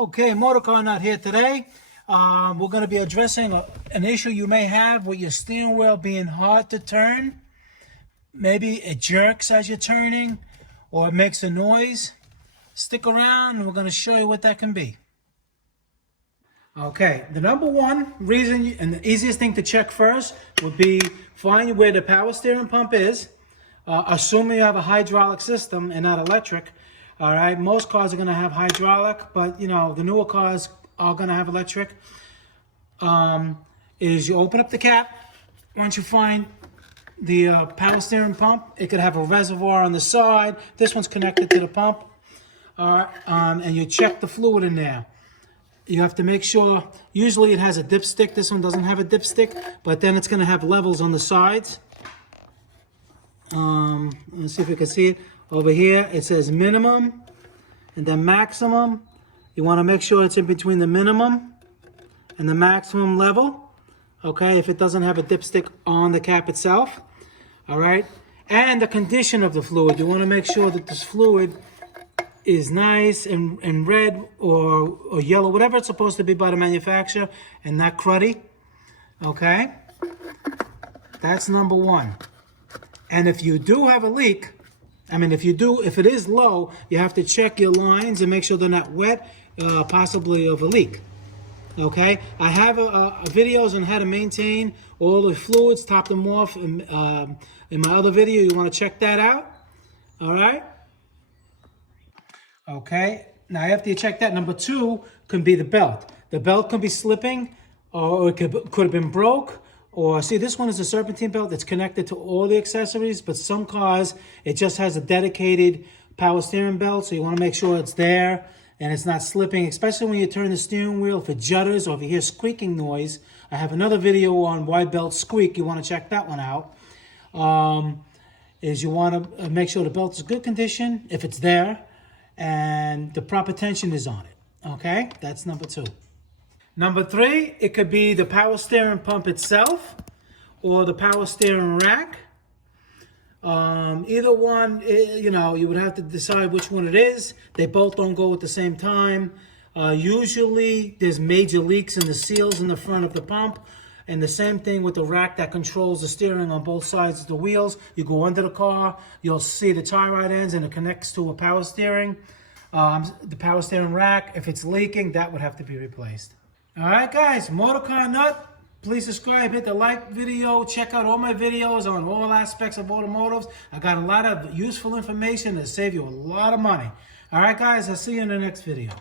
Okay, Motor Car Nut here today. We're going to be addressing an issue you may have with your steering wheel being hard to turn. Maybe it jerks as you're turning or it makes a noise. Stick around and we're going to show you what that can be. Okay, the number one reason and the easiest thing to check first would be find where the power steering pump is. Assuming you have a hydraulic system and not electric. All right, most cars are going to have hydraulic, but you know the newer cars are going to have electric. Is you open up the cap. Once you find the power steering pump, it could have a reservoir on the side. This one's connected to the pump. All right, and you check the fluid in there. You have to make sure, usually it has a dipstick. This one doesn't have a dipstick, but then it's going to have levels on the sides. Let's see if you can see it. Over here, it says minimum and then maximum. You want to make sure it's in between the minimum and the maximum level. Okay, if it doesn't have a dipstick on the cap itself. All right, and the condition of the fluid. You want to make sure that this fluid is nice and red or yellow, whatever it's supposed to be by the manufacturer, and not cruddy. Okay, that's number one. And if you do have a leak, if it is low, you have to check your lines and make sure they're not wet, possibly of a leak. Okay, I have videos on how to maintain all the fluids, top them off in my other video. You want to check that out. All right. Okay, now after you check that, number two can be the belt. The belt can be slipping, or it could have been broke. Or see, this one is a serpentine belt that's connected to all the accessories, but some cars, it just has a dedicated power steering belt, so you want to make sure it's there and it's not slipping, especially when you turn the steering wheel. If it judders or if you hear squeaking noise, I have another video on why belts squeak. You want to check that one out. You want to make sure the belt is in good condition, if it's there, and the proper tension is on it. Okay, that's number two. Number three, it could be the power steering pump itself or the power steering rack. Either one, you would have to decide which one it is. They both don't go at the same time. Usually, there's major leaks in the seals in the front of the pump. And the same thing with the rack that controls the steering on both sides of the wheels. You go under the car, you'll see the tie rod ends and it connects to a power steering. The power steering rack, if it's leaking, that would have to be replaced. All right, guys, Motor Car Nut. Please subscribe, hit the like video. Check out all my videos on all aspects of automotives. I got a lot of useful information that save you a lot of money. All right, guys, I'll see you in the next video.